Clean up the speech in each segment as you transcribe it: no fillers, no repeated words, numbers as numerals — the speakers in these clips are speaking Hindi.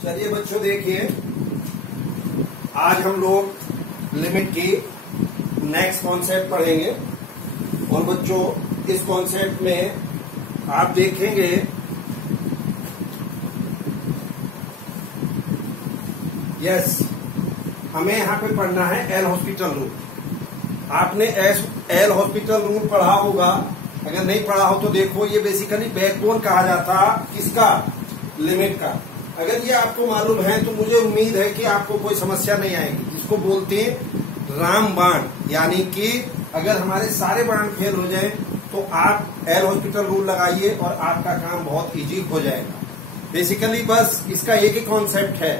चलिए बच्चों देखिए, आज हम लोग लिमिट की नेक्स्ट कॉन्सेप्ट पढ़ेंगे। और बच्चों इस कॉन्सेप्ट में आप देखेंगे हमें यहाँ पे पढ़ना है एल हॉस्पिटल रूल। आपने एल हॉस्पिटल रूल पढ़ा होगा, अगर नहीं पढ़ा हो तो देखो, ये बेसिकली बैकबोन कहा जाता किसका, लिमिट का। अगर ये आपको मालूम है तो मुझे उम्मीद है कि आपको कोई समस्या नहीं आएगी, जिसको बोलते हैं रामबाण। यानी कि अगर हमारे सारे बाण फेल हो जाए तो आप एल हॉस्पिटल रूल लगाइए और आपका काम बहुत इजी हो जाएगा। बेसिकली बस इसका एक ही कॉन्सेप्ट है,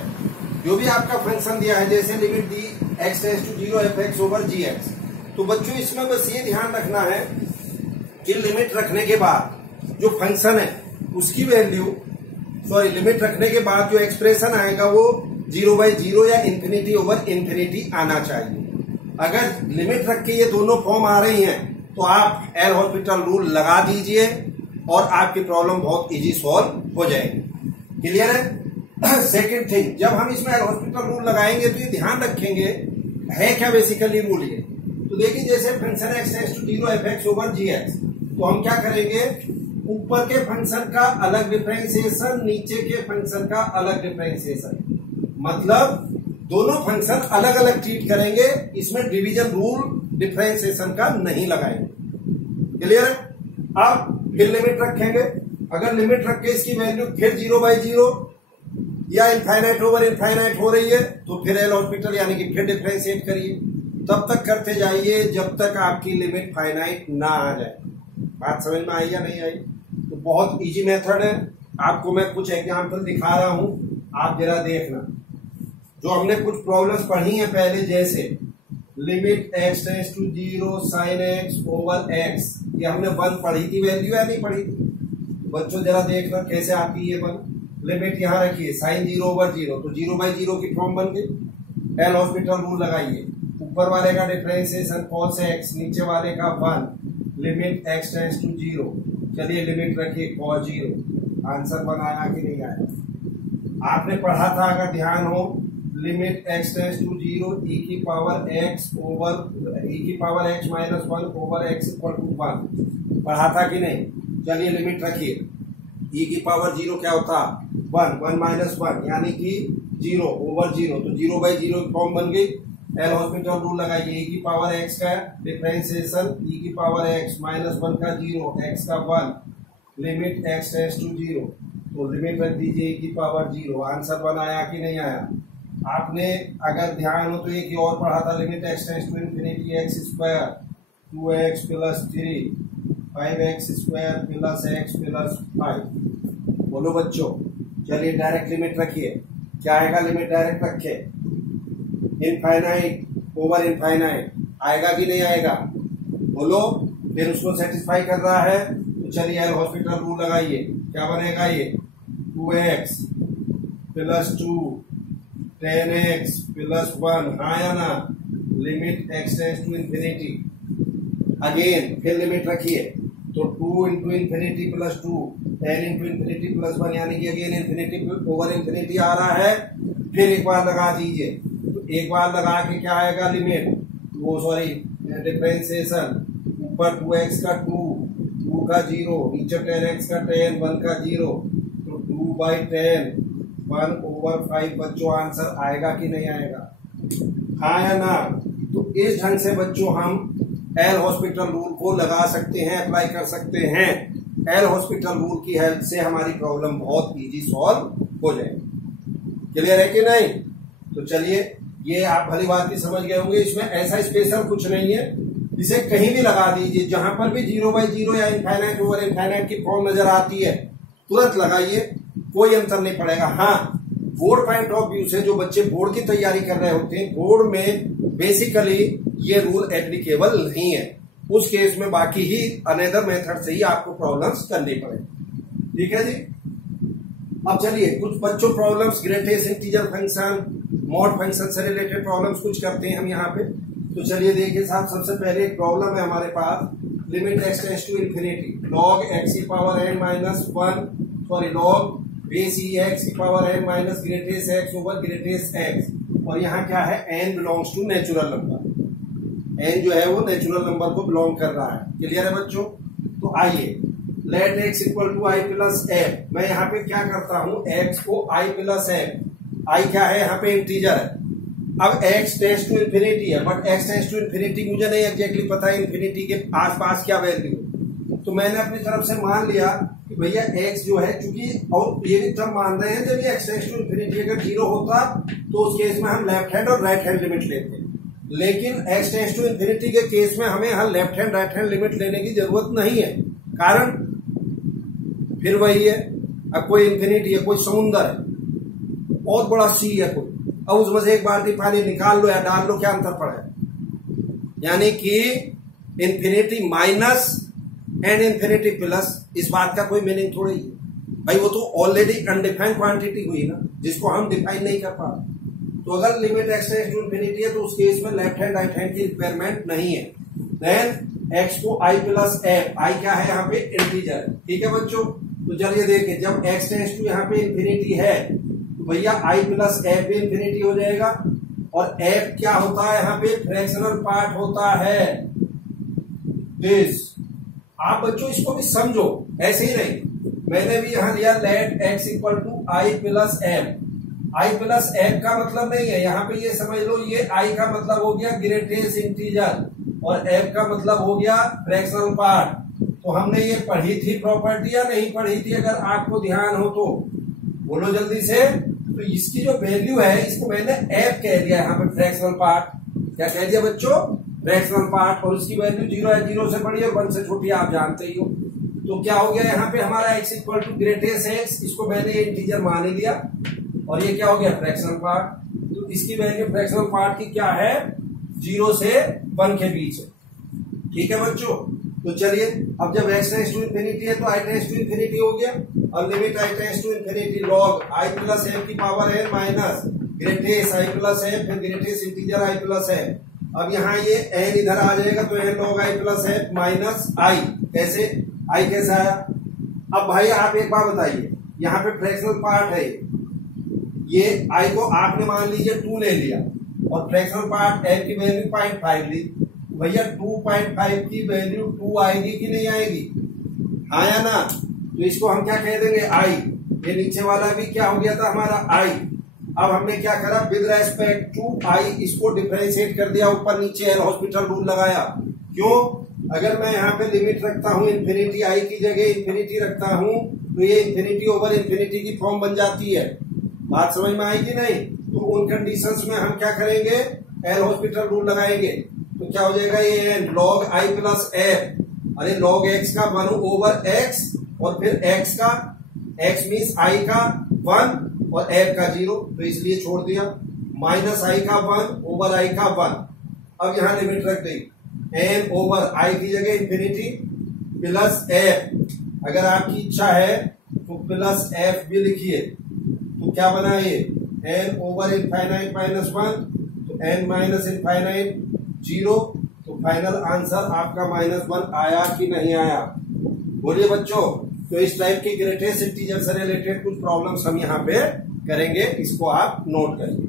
जो भी आपका फंक्शन दिया है, जैसे लिमिट दी x tends to 0 f(x) over gx। तो बच्चों इसमें बस ये ध्यान रखना है कि लिमिट रखने के बाद जो फंक्शन है उसकी वैल्यू, लिमिट रखने के बाद जो एक्सप्रेशन आएगा वो 0/0 या इंफिनिटी ओवर इंफिनिटी आना चाहिए। अगर लिमिट रख के ये दोनों फॉर्म आ रही हैं तो आप एल हॉस्पिटल रूल लगा दीजिए और आपकी प्रॉब्लम बहुत इजी सॉल्व हो जाएगी। क्लियर है? सेकेंड थिंग, जब हम इसमें एल हॉस्पिटल रूल लगाएंगे तो ये ध्यान रखेंगे है क्या बेसिकली रूल ये। तो देखिए जैसे function x tends to 0 f(x) over gx, तो हम क्या करेंगे, ऊपर के फंक्शन का अलग डिफरेंशिएशन, नीचे के फंक्शन का अलग डिफरेंशिएशन, मतलब दोनों फंक्शन अलग अलग ट्रीट करेंगे। इसमें डिवीजन रूल डिफरेंशिएशन का नहीं लगाएंगे। क्लियर है? अब फिर लिमिट रखेंगे। अगर लिमिट रख के इसकी वैल्यू फिर 0/0 या इनफाइनाइट ओवर इनफाइनाइट हो रही है तो फिर एल हॉस्पिटल यानी कि फिर डिफरेंशिएट करिए। तब तक करते जाइए जब तक आपकी लिमिट फाइनाइट ना आ जाए। बात समझ में आई या नहीं आई? तो बहुत इजी मेथड है। आपको मैं कुछ एग्जांपल दिखा रहा हूं, आप जरा देखना। जो हमने कुछ प्रॉब्लम्स पढ़ी हैं पहले, जैसे limit x tends to 0 sin x over x, ये हमने 1 पढ़ी थी वैल्यू या नहीं पढ़ी थी? बच्चों जरा देखना कैसे आती है 1। लिमिट यहाँ रखिए sin 0 ओवर 0, तो 0/0 की फॉर्म बन गई। एल हॉस्पिटल रूल लगाइए, ऊपर वाले का डिफरेंशिएशन cos x, नीचे वाले का 1, लिमिट x टेंड्स टू 0। चलिए लिमिट रखिए cos 0। आंसर 1 आया कि नहीं आया? आपने पढ़ा था, अगर ध्यान हो, limit x tends to 0 e की power x minus 1 over x equal to 1। पढ़ा था कि नहीं? चलिए लिमिट रखिए, e की पावर 0 क्या होता, 1 माइनस 1 यानी कि 0 ओवर 0, तो 0/0 फॉर्म बन गई। एल हॉस्पिटल रूल लगाइए, e की पावर x का डिफरेंशिएशन, e की पावर x माइनस 1 का 0, x का 1, लिमिट x टेंड्स टू 0, तो लिमिट रख दीजिए e की पावर 0। आंसर 1 आया कि नहीं आया? आपने अगर ध्यान हो तो एक और पढ़ा था, limit x tends to infinity x square 2x plus 3 5x square plus x plus 5। बोलो बच्चों। चलिए डायरेक्ट लिमिट रखिए, क्या आएगा? लिमिट डायरेक्ट रखे, इनफाइनाइट ओवर इनफाइनाइट आएगा कि नहीं आएगा? बोलो। फिर उसको सेटिस्फाई कर रहा है तो चलिए एल हॉस्पिटल रूल लगाइए, क्या बनेगा ये, 2x प्लस 2 10x प्लस 1, हाँ या ना? Limit x tends to infinity, again फिर लिमिट रखिए, तो 2 into infinity plus 2, 10 into infinity plus 1 यानी कि अगेन इंफिनिटी ओवर इंफिनिटी आ रहा है। फिर एक बार लगा दीजिए, तो एक बार लगा के क्या आएगा, लिमिट डिफरेंशिएशन, ऊपर 2x का 2 का 0, नीचे 10x का 10, 1 का 0, तो 2/10 1 ओवर 5। बच्चों आंसर आएगा कि नहीं आएगा? हाँ या ना? तो इस ढंग से बच्चों हम एल हॉस्पिटल रूल को लगा सकते हैं, अप्लाई कर सकते हैं। एल हॉस्पिटल रूल की हेल्प से हमारी प्रॉब्लम बहुत इजी सॉल्व हो जाएगी। क्लियर है कि नहीं? तो चलिए, ये आप भली बात ही समझ गए होंगे। इसमें ऐसा स्पेशल कुछ नहीं है, इसे कहीं भी लगा दीजिए, जहां पर भी 0/0 या इनफाइनाइट ओवर इनफाइनाइट की फॉर्म नजर आती है तुरंत लगाइए, कोई अंतर नहीं पड़ेगा। हाँ, बोर्ड पॉइंट ऑफ व्यू से जो बच्चे बोर्ड की तैयारी कर रहे होते हैं, बोर्ड में बेसिकली ये रूल एप्लीकेबल नहीं है, उस केस में बाकी ही अनदर मेथड से ही आपको प्रॉब्लम्स करनी पड़ेगी। ठीक है जी। अब चलिए कुछ बच्चों problems greatest integer function, mod function से रिलेटेड प्रॉब्लम्स कुछ करते हैं हम यहाँ पे। तो चलिए देखिए साहब, सबसे पहले एक प्रॉब्लम है हमारे पास, limit x tends to infinity log x की power n minus 1 log base e x की power n minus greatest x over greatest x, और यहाँ क्या है, n belongs to natural number. N जो है वो नेचुरल नंबर को बिलोंग कर रहा है। क्लियर है बच्चों? तो आइए, let x equal to I plus f. मैं यहाँ पे क्या करता हूँ, एक्स को आई प्लस एफ, आई क्या है यहाँ पे इंटीजर है। अब x टेंड्स टू इन्फिनिटी है, but x tends to infinity मुझे नहीं एग्जैक्टली पता है इन्फिनिटी के आसपास क्या वैल्यू। तो मैंने अपनी तरफ से मान लिया कि भैया x जो है, चूंकि और ये भी तब मान रहे हैं जब ये x टेंड्स टू इन्फिनिटी अगर 0 होता तो उस केस में हम लेफ्ट हैंड और राइट हैंड लिमिट लेते, लेकिन x टेंड्स टू इन्फिनिटी के केस में हमें her left hand right hand limit लेने की जरूरत नहीं है। कारण फिर वही है, अब कोई इन्फिनिटी है, कोई समुंदर है, बहुत बड़ा सी है कोई, अब उसमें से एक बाल्टी पानी निकाल लो या डाल लो, क्या अंतर पड़ा है? यानी कि infinity minus and infinity plus, इस बात का कोई मीनिंग थोड़ी है भाई, वो तो ऑलरेडी अनडिफाइंड क्वांटिटी हुई ना, जिसको हम डिफाइन नहीं कर पा रहे। तो अगर limit x tends to infinity है तो उस केस में लेफ्ट हैंड राइट हैंड की रिक्वायरमेंट नहीं है। देन एक्स को आई प्लस एफ, आई क्या है यहाँ पे, इंटीजर। ठीक है बच्चों? तो चलिए देखिए, जब एक्स टेंड्स टू यहाँ पे इन्फिनिटी है तो भैया आई प्लस एफ भी इन्फिनिटी हो जाएगा, और एफ क्या होता है यहाँ पे, फ्रैक्शनल पार्ट होता है दिस। आप बच्चों इसको भी समझो, ऐसे ही नहीं, मैंने भी यहां लिया let x equal to I plus f. I plus f का मतलब नहीं है यहाँ पे, ये समझ लो, ये आई का मतलब हो गया ग्रेटेस्ट इंटीजर और एफ का मतलब हो गया फ्रैक्शनल पार्ट। तो हमने ये पढ़ी थी प्रॉपर्टी या नहीं पढ़ी थी? अगर आपको ध्यान हो तो बोलो जल्दी से। तो इसकी जो वैल्यू है इसको मैंने एफ कह दिया यहाँ पे, फ्रैक्शनल पार्ट। क्या कह दिया बच्चों? Fractional part. और उसकी वैल्यू 0 है, 0 से बड़ी और 1 से छोटी, आप जानते ही हो। तो क्या हो गया यहाँ पे हमारा x equal to greatest x, इसको मैंने इंटीजर मान ही लिया, और ये क्या हो गया, फ्रैक्शनल पार्ट। तो इसकी वैल्यू फ्रैक्शनल पार्ट की क्या है, 0 से 1 के बीच है। ठीक है बच्चों? तो चलिए, अब जब x टेंड्स टू इन्फिनिटी है तो i टेंड्स टू इन्फिनिटी हो गया। अब limit i tends to infinity log i plus f की power n minus greatest i plus f, फिर greatest integer i plus f. अब यहाँ ये n इधर आ जाएगा तो n log i plus f minus i। कैसे i कैसे आया? अब भाई आप एक बात बताइए, यहाँ पे फ्रैक्शनल पार्ट है, ये i को आपने मान लीजिए 2 ले लिया, और फ्रैक्शनल पार्ट f की वैल्यू 0.5 ली। भैया 2.5 की वैल्यू 2 आएगी कि नहीं आएगी? हाँ या ना? तो इसको हम क्या कह देंगे, आई। ये नीचे वाला भी क्या हो गया था हमारा, आई। अब हमने क्या करा, विद रेस्पेक्ट टू आई इसको डिफरेंशिएट कर दिया, ऊपर नीचे एल हॉस्पिटल रूल लगाया। क्यों? अगर मैं यहाँ पे लिमिट रखता हूँ इन्फिनिटी, आई की जगह इन्फिनिटी रखता हूँ, तो ये इन्फिनिटी ओवर इन्फिनिटी की फॉर्म बन जाती है। बात समझ में आएगी नहीं? तो उन कंडीशंस में हम क्या करेंगे, एल हॉस्पिटल रूल लगाएंगे। तो क्या हो जाएगा, ये लॉग आई प्लस एफ, अरे लॉग एक्स का 1 ओवर एक्स, और फिर एक्स का, एक्स मीन्स आई का 1 और एफ का 0, तो इसलिए छोड़ दिया, माइनस आई का 1 ओवर आई का 1। अब यहां लिमिट रख दी, एन ओवर आई की जगह इन्फिनिटी प्लस एफ। अगर आपकी इच्छा है तो प्लस एफ भी लिखिए, तो क्या बना ये, एन ओवर इनफाइनाइट माइनस 1, तो एन माइनस इनफाइनाइट 0। तो फाइनल आंसर आपका -1 आया कि नहीं आया? बोलिए बच्चों। तो इस टाइप के ग्रेटेस्ट इंटीजर से रिलेटेड कुछ प्रॉब्लम्स हम यहाँ पे करेंगे, इसको आप नोट करिए।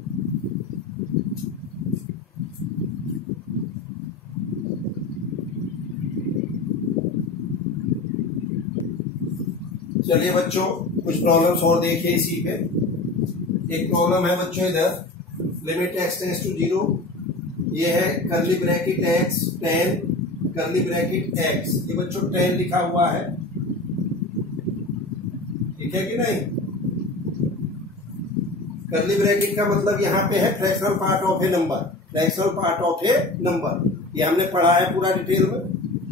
चलिए बच्चों, कुछ प्रॉब्लम्स और देखिए इसी पे। एक प्रॉब्लम है बच्चों इधर, लिमिट एक्स टेंड्स टू 0, ये है curly bracket x 10 curly bracket x, ये बच्चों 10 लिखा हुआ है, ठीक है कि नहीं? कर्ली ब्रैकेट का मतलब यहाँ पे है fractional part of A number, fractional part of A number, ये हमने पढ़ा है पूरा डिटेल में।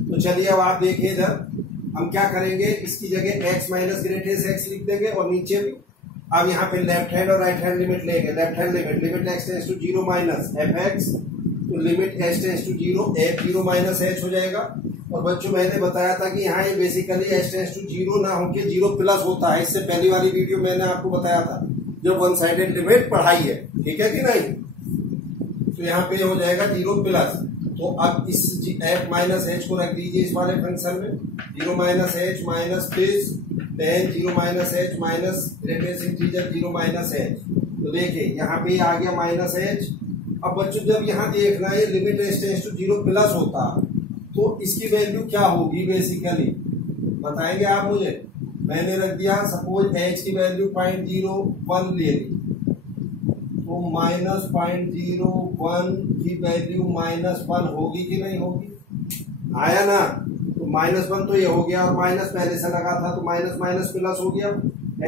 तो चलिए अब आप देखिए इधर, हम क्या करेंगे, इसकी जगह x माइनस ग्रेटेस्ट एक्स लिख देंगे, और नीचे भी अब यहाँ पे लेफ्ट हैंड और राइट हैंड लिमिट लेंगे। Left hand limit, limit x tends to 0 minus f x, तो limit h tends to 0 f 0 minus h हो जाएगा। और बच्चों मैंने बताया था कि यहाँ ये बेसिकली एच टेंड्स टू 0 ना होके 0 प्लस होता है, इससे पहली वाली वीडियो मैंने आपको बताया था जो 1 साइडेड लिमिट पढ़ाई है, ठीक है कि नहीं? तो यहाँ पे हो जाएगा 0 प्लस। तो अब इस एफ माइनस एच को रख दीजिए इस वाले फंक्शन में, 0 minus h minus plus ten zero minus h minus greatest integer zero minus h. तो देखिए यहाँ पे आ गया माइनस एच। अब बच्चों जब यहाँ देखना है limit h tends to zero plus होता तो इसकी वैल्यू क्या होगी बेसिकली बताएंगे आप मुझे। मैंने रख दिया सपोज एच की वैल्यू 0.01 ले ली तो माइनस 0.01 की वैल्यू -1 होगी कि नहीं होगी, आया ना। तो -1 तो ये हो गया और माइनस पहले से लगा था तो माइनस माइनस प्लस हो गया।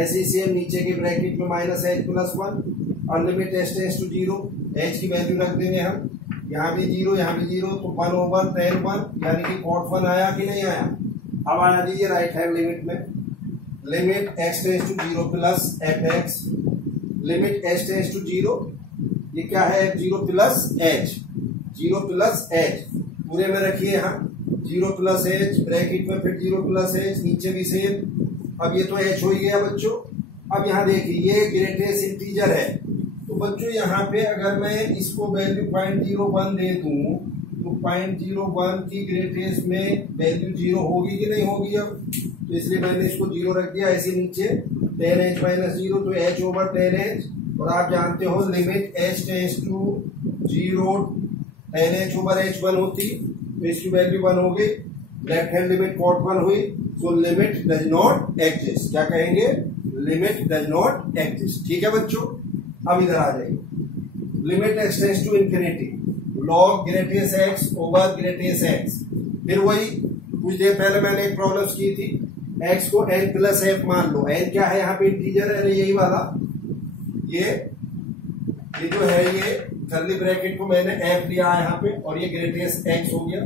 ऐसे ही सेम नीचे के ब्रैकेट में माइनस एच प्लस 1 और limit h tends to zero. H की वैल्यू रख देंगे हम, यहाँ भी जीरो यहाँ भी जीरो तो 1/10 यानी कि cot 1 आया कि नहीं आया। अब आना दीजिए राइट हैंड लिमिट में, limit x tends to zero plus f x, limit h tends to zero, ये क्या है zero plus h, zero plus h पूरे में रखिए यहाँ जीरो प्लस एच ब्रैकेट में फिर जीरो प्लस एच नीचे भी सेम। अब ये तो एच हो ही गया बच्चों। अब यहाँ देखिए ये ग्रेटेस्ट इंटीजर है तो बच्चों यहाँ पे अगर मैं इसको वैल्यू 0.01 दे दूं तो 0.01 की ग्रेटेस्ट में वैल्यू जीरो होगी कि नहीं होगी। अब तो इसलिए मैंने इसको जीरो रख दिया। ऐसे नीचे 10h माइनस जीरो तो h ओवर 10h और आप जानते हो लिमिट h tends to zero 10h over h1 होती तो इसकी वैल्यू 1 हो गई। लेफ्ट हैंड लिमिट cot 1 हुई तो लिमिट डज नॉट एग्जिस्ट। क्या कहेंगे, लिमिट डज नॉट एग्जिस्ट। ठीक है बच्चों। अब इधर आ जाइए, limit x tends to infinity log greatest x over greatest x. फिर वही कुछ देर पहले मैंने एक प्रॉब्लम की थी, एक्स को n प्लस एफ मान लो। n क्या है यहाँ पे इंटीजर है, यही वाला ये जो है ये कर्ली ब्रैकेट को मैंने f लिया है यहाँ पे और ये ग्रेटेस्ट x हो गया।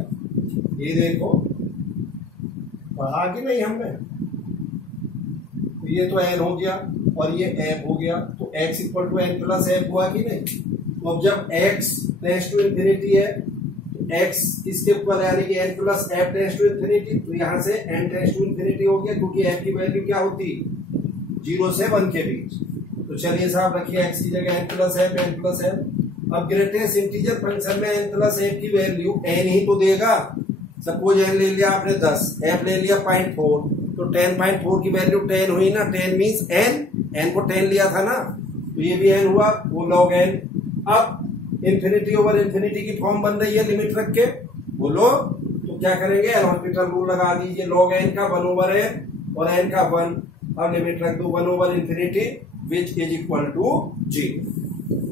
ये देखो पढ़ा कि नहीं हमने, तो ये तो n हो गया और ये f हो गया तो x equal to n plus f हुआ कि नहीं। तो अब जब x टेंड्स टू इंफिनिटी है तो x इसके ऊपर यानी कि n plus f tends to infinity तो यहाँ से n टेंड्स टू इंफिनिटी हो गया क्योंकि f की वैल्यू क्या होती 0 से 1 के बीच। तो चलिए साहब रखिए x की जगह n प्लस एफ। अब ग्रेटेस्ट इंटीजर फंक्शन में n प्लस एफ की वैल्यू n ही तो देगा। सपोज n ले लिया आपने 10, f ले लिया 0.4 तो 10.4 की वैल्यू 10 हुई ना। 10 मीन्स n को 10 लिया था ना तो ये भी n हुआ वो log n। अब इंफिनिटी ओवर इंफिनिटी की फॉर्म बन रही है लिमिट रख के, बोलो तो क्या करेंगे, एल हॉस्पिटल रूल लगा दीजिए। log n का 1 ओवर n और n का 1। अब लिमिट रख दो 1 over infinity which is equal to 0।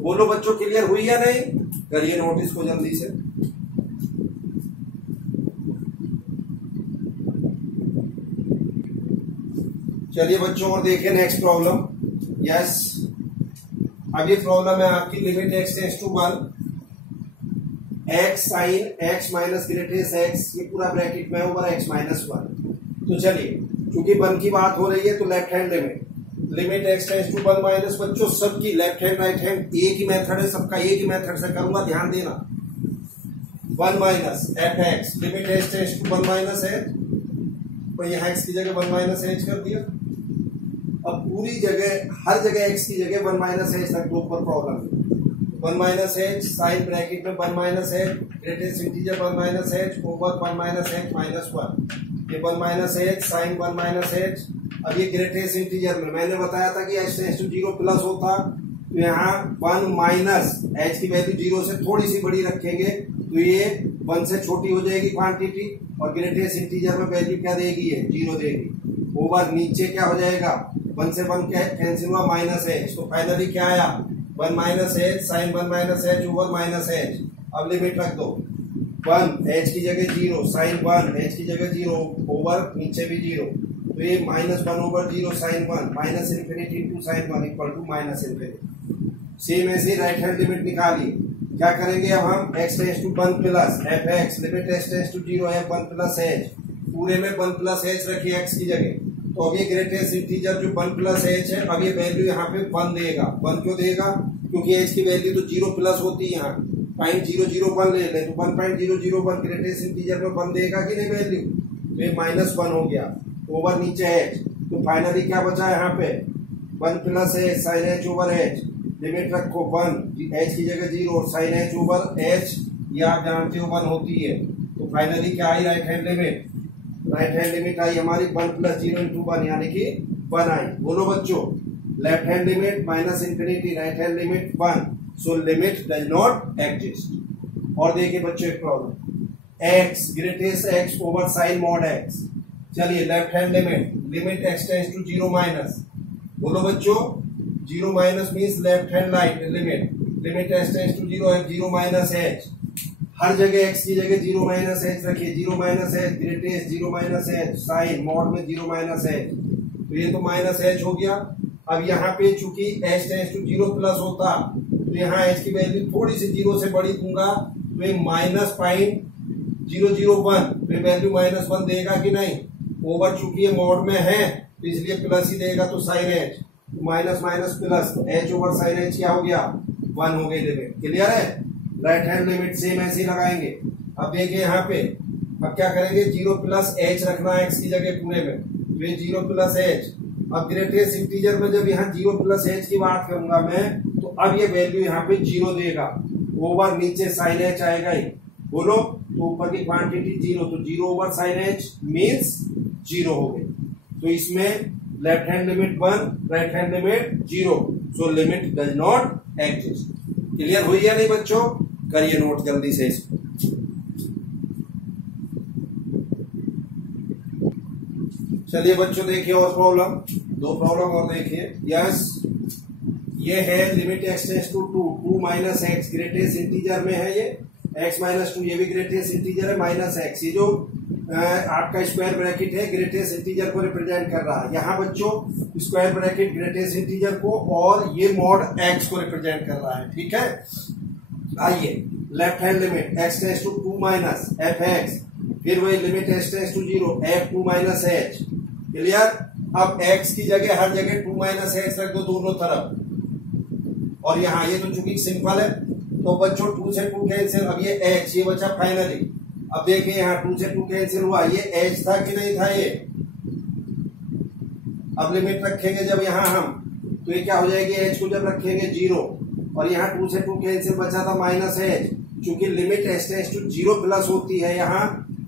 बोलो बच्चों क्लियर हुई या नहीं, करिए नोटिस को जल्दी से। चलिए बच्चों और देखिए नेक्स्ट प्रॉब्लम। यस अब ये प्रॉब्लम है आपकी limit x tends to 1 x sine x minus greatest x, ये पूरा ब्रैकेट में ओवर एक्स माइनस 1। तो चलिए क्योंकि 1 की बात हो रही है तो left hand limit x tends to 1 minus, बच्चों सबकी लेफ्ट हैंड राइट हैंड एक ही मेथड है, सबका एक ही मेथड से करूंगा, ध्यान देना। 1 minus f x limit x tends to 1 minus h, तो यहाँ एक्स की जगह 1 माइनस एच कर दिया। अब पूरी जगह हर जगह x की जगह 1 माइनस एच रख दो ऊपर problem. 1 minus h sine bracket में 1 minus h greatest integer 1 minus h over 1 minus h minus 1। ये 1 minus h sine 1 minus h. अब ये ग्रेटेस्ट इंटीजर में मैंने बताया था कि h टेंड्स टू 0 प्लस होता तो यहाँ 1 माइनस h की वैल्यू 0 से थोड़ी सी बड़ी रखेंगे तो ये 1 से छोटी हो जाएगी क्वांटिटी और ग्रेटेस्ट इंटीजर में वैल्यू क्या देगी, ये 0 देगी। ओवर नीचे क्या हो जाएगा 1 से 1 कैंसिल हुआ माइनस एच, तो फाइनली क्या आया 1 minus h sine 1 minus h over minus h. अब लिमिट रख दो 1 एच की जगह 0 साइन 1 एच की जगह 0 ओवर नीचे भी 0 तो ये -1 over 0 sine 1 minus infinity to sine 1 equal to minus infinity. Same ऐसे राइट हैंड लिमिट निकालिए। क्या करेंगे अब हम x tends to 1 plus f x limit x tends to 0 है 1 प्लस एच, पूरे में 1 प्लस एच रखिए x की जगह। तो अब ये ग्रेटेस्ट इंटीजर जो 1 प्लस एच है अब ये वैल्यू यहाँ पे 1 देगा। 1 क्यों देगा, क्योंकि एच की वैल्यू तो 0 प्लस होती है, यहाँ 0.001 ले लें तो 1.001 ग्रेटेस्ट इंटीजर में 1 देगा कि नहीं वैल्यू, तो ये -1 हो गया ओवर नीचे एच। तो फाइनली क्या बचा यहाँ पे 1 plus h sine h over h. Limit रखो 1 एच की जगह 0 और साइन एच ओवर एच, ये आप जानते हो 1 होती है। तो फाइनली क्या आई right hand limit, right hand limit आई हमारी 1 + 0 × 1 यानी कि 1 आई। बोलो बच्चों, left hand limit minus infinity, right hand limit 1, so limit does not exist. और देखिए बच्चों एक problem, x greatest x over sine mod x। चलिए left hand limit x tends to 0 minus. बोलो बच्चों, 0 minus means left hand limit x tends to 0 है 0 माइनस h। हर जगह x की जगह 0 माइनस h रखिए, 0 minus h greatest 0 minus h sine mod में 0 माइनस h, तो ये तो माइनस h हो गया। अब यहाँ पे चूंकि h टेंड्स टू 0 प्लस होता तो यहाँ h की वैल्यू थोड़ी सी 0 से बड़ी दूंगा तो ये -0.001, तो वैल्यू -1 देगा कि नहीं। ओवर चूंकि ये मॉड में है तो इसलिए प्लस ही देगा, तो sine h minus minus plus, तो h ओवर साइन h क्या हो गया 1 हो गई लिमिट। क्लियर है। राइट हैंड लिमिट सेम ऐसे ही लगाएंगे। अब देखिए यहाँ पे अब क्या करेंगे, 0 प्लस h रखना है x की जगह पूरे में, तो ये 0 प्लस h। अब ग्रेटेस्ट इंटीजर में जब यहाँ 0 प्लस h की बात करूंगा मैं, तो अब ये वैल्यू यहाँ पे 0 देगा, ओवर नीचे साइन h आएगा ही। बोलो, तो ऊपर की क्वांटिटी 0, तो 0 ओवर साइन h मीन्स 0 हो गई। तो इसमें left hand limit 1, right hand limit 0, so limit does not exist. Clear हुई या नहीं बच्चों? करिए नोट जल्दी से इसको। चलिए बच्चों देखिए और प्रॉब्लम, 2 प्रॉब्लम और देखिए। यस, ये है limit x tends to 2 minus x greatest integer में है, ये x माइनस 2 ये भी ग्रेटेस्ट इंटीजर है, माइनस x ये जो आपका स्क्वायर ब्रैकेट है ग्रेटेस्ट इंटीजर को रिप्रेजेंट कर रहा है। यहाँ बच्चों स्क्वायर ब्रैकेट ग्रेटेस्ट इंटीजर को और ये मॉड x को रिप्रेजेंट कर रहा है। ठीक है, आइए left hand limit x tends to 2 minus fx, फिर वही limit x tends to 0 f2 minus h। Clear. अब x की जगह हर जगह 2 माइनस h रख दो दोनों तरफ, और यहाँ ये तो चूंकि सिंपल है तो बच्चों 2 से 2 कैंसिल, अब ये h ये बचा फाइनली। अब देखिए यहाँ 2 से 2 कैंसिल हुआ, ये h था कि नहीं था ये। अब लिमिट रखेंगे जब यहाँ हम, तो ये क्या हो जाएगी, h को जब रखेंगे 0, और यहाँ 2 से 2 कैंसिल बचा था माइनस h। चूंकि limit h tends to 0 plus होती है यहाँ,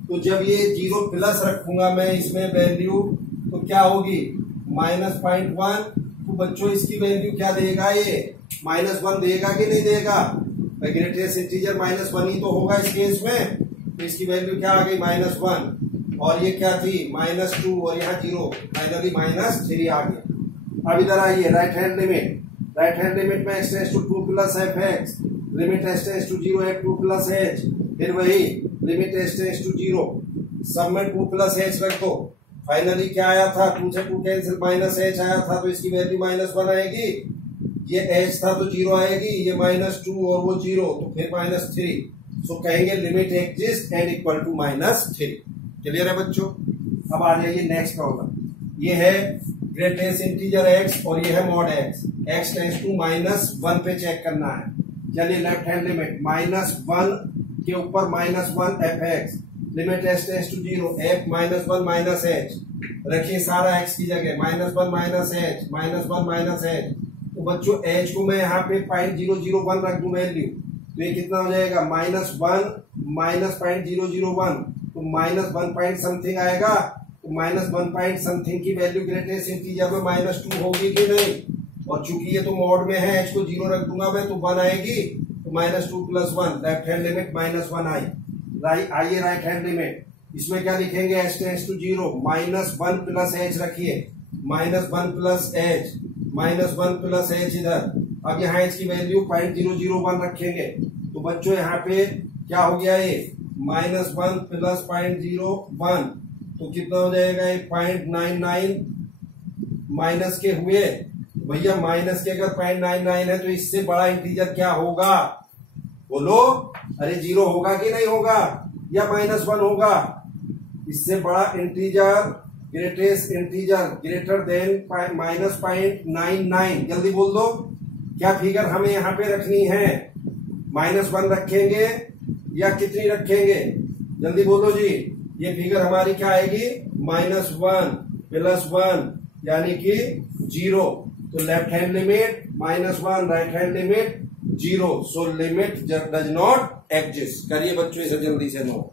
तो जब ये 0 प्लस रखूंगा मैं इसमें वैल्यू, तो क्या होगी -0.1। तो बच्चों इसकी वैल्यू क्या देगा, ये -1 देगा कि नहीं देगा। ग्रेटेस्ट इंटीजर -1 ही तो होगा इस केस में, तो इसकी वैल्यू क्या आ गई -1, और ये क्या थी -2, और यहाँ 0, फाइनली -3 आ गया। अब इधर आइए राइट हैंड लिमिट में x tends to 2 plus fx, limit x tends to 0 f2 plus h, फिर वही लिमिट x टेंड्स टू 0, सब में 2 प्लस h रख दो। फाइनली क्या आया था, 2 से 2 कैंसिल माइनस h आया था, तो इसकी वैल्यू -1 आएगी। ये h था तो 0 आएगी, ये -2 और वो 0, तो फिर -3। सो कहेंगे limit exist and equal to -3। Clear है बच्चों। अब आ जाइए नेक्स्ट प्रॉब्लम, ये है ग्रेटेस्ट इंटीजर x और ये है मॉड x टेंड्स टू -1 पे चेक करना है। चलिए लेफ्ट हैंड लिमिट -1 के ऊपर -1 fx, limit x tends to 0 f -1 minus h, रखिए सारा x की जगह -1 माइनस h -1 माइनस h। तो बच्चों h को मैं यहाँ पे 0.001 रख दूं वैल्यू, तो ये कितना हो जाएगा -1 माइनस 0.001, तो -1 पॉइंट समथिंग आएगा। तो -1 पॉइंट समथिंग की वैल्यू ग्रेटेस्ट इंटीजर में -2 होगी कि नहीं, और चूंकि ये तो मॉड में है h को 0 रख दूंगा मैं, तो 1 आएगी, तो -2 + 1, लेफ्ट हैंड लिमिट -1 आई। आइए राइट हैंड लिमिट, इसमें क्या लिखेंगे, h tends to 0 -1 plus h रखिए, -1 प्लस h इधर। अब यहाँ h की वैल्यू 0.001 रखेंगे, तो बच्चों यहाँ पे क्या हो गया, ये -1 प्लस 0.01, तो कितना हो जाएगा, ये 0.99 माइनस के हुए। भैया माइनस के अगर 0.99 है तो इससे बड़ा इंटीजर क्या होगा, बोलो। अरे 0 होगा कि नहीं होगा, या -1 होगा। इससे बड़ा integer greatest integer greater than -0.99, जल्दी बोल दो क्या फिगर हमें यहाँ पे रखनी है, -1 रखेंगे या कितनी रखेंगे, जल्दी बोलो जी। ये फिगर हमारी क्या आएगी, -1 + 1 यानी कि 0। तो left hand limit -1, right hand limit 0, so limit does not exist. करिए बच्चों इसे जल्दी से नोट।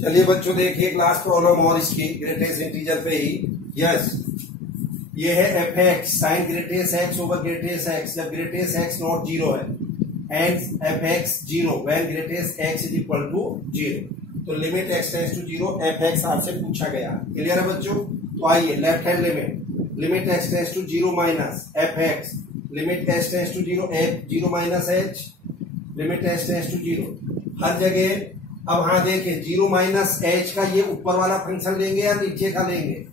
चलिए बच्चों देखिए क्लास प्रॉब्लम और इसकी ग्रेटेस्ट इंटीजर पे ही। यस, ये है f x sine greatest x over greatest x जब ग्रेटेस्ट एक्स नॉट जीरो है and f x zero when greatest x is equal to zero. तो limit x tends to zero f x आपसे पूछा गया। क्लियर है बच्चों? तो आइए left hand limit x tends to zero minus f x limit x tends to zero f zero minus h limit x tends to zero. हर जगह अब हाँ देखिए जीरो माइनस एच का ये ऊपर वाला फंक्शन लेंगे या नीचे का लेंगे?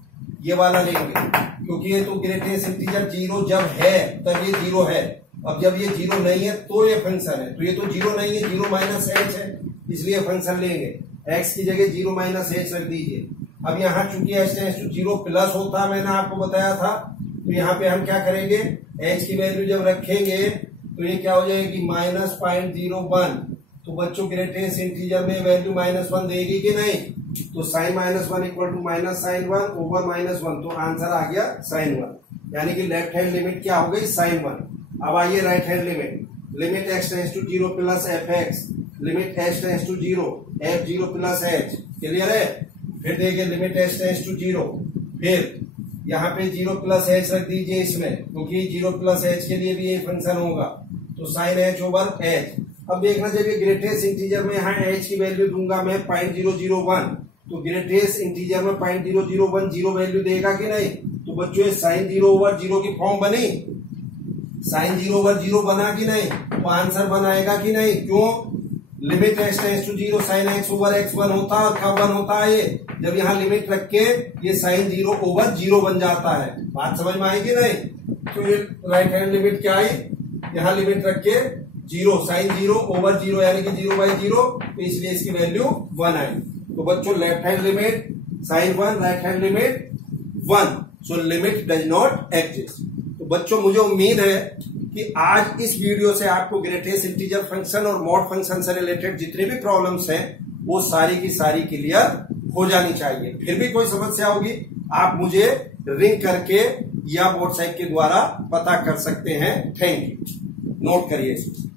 ये वाला लेंगे, क्योंकि ये तो ग्रेटेस्ट इंटीजर जीरो जब है तब ये जीरो है। अब जब ये जीरो नहीं है तो ये फंक्शन है, तो ये तो जीरो नहीं है, जीरो माइनस एच है, इसलिए फंक्शन लेंगे। एक्स की जगह जीरो माइनस एच रख दीजिए। अब यहाँ चूंकि h tends to zero plus होता मैंने आपको बताया था, तो यहाँ पे हम क्या करेंगे, एच की वैल्यू जब रखेंगे तो ये क्या हो जाएगी -0.01। तो बच्चों ग्रेटेस्ट इंटीजर में वैल्यू -1 देगी कि नहीं? तो sine -1 equal to minus sine 1 over -1, तो आंसर आ गया साइन 1। यानी कि लेफ्ट हैंड लिमिट क्या हो गई? साइन 1। अब आइए right hand limit x tends to zero plus f x limit h tends to zero f zero plus h. Clear है? फिर देखिए limit h tends to zero, फिर यहाँ पे जीरो प्लस एच रख दीजिए इसमें, क्योंकि जीरो प्लस एच के लिए भी ये फंक्शन होगा, तो साइन एच ओवर एच। अब देखना चाहिए ग्रेटेस्ट इंटीजर में यहाँ एच की वैल्यू दूंगा मैं 0.001, तो ग्रेटेस्ट इंटीजर में 0.001 जीरो वैल्यू देगा कि नहीं? तो बच्चों ये साइन जीरो ओवर जीरो की फॉर्म बनी, साइन जीरो ओवर जीरो बना कि नहीं? तो आंसर बनाएगा कि नहीं? क्यों? Limit x tends to zero sine x over x 1 होता है, कब 1 होता है? ये जब यहाँ लिमिट रख के ये साइन जीरो ओवर जीरो बन जाता है। बात समझ में आएगी नहीं? तो ये राइट हैंड लिमिट क्या आई, यहाँ लिमिट रख के zero sine zero over zero यानी कि 0/0, तो इसलिए इसकी वैल्यू 1 आई। तो बच्चों left hand limit sine 1, right hand limit 1, so limit does not exist. तो बच्चों मुझे उम्मीद है कि आज इस वीडियो से आपको ग्रेटेस्ट इंटीजर फंक्शन और मॉड फंक्शन से रिलेटेड जितने भी प्रॉब्लम्स हैं वो सारी की सारी क्लियर हो जानी चाहिए। फिर भी कोई समस्या होगी आप मुझे रिंग करके या व्हाट्सएप के द्वारा पता कर सकते हैं। Thank you. नोट करिए इसको।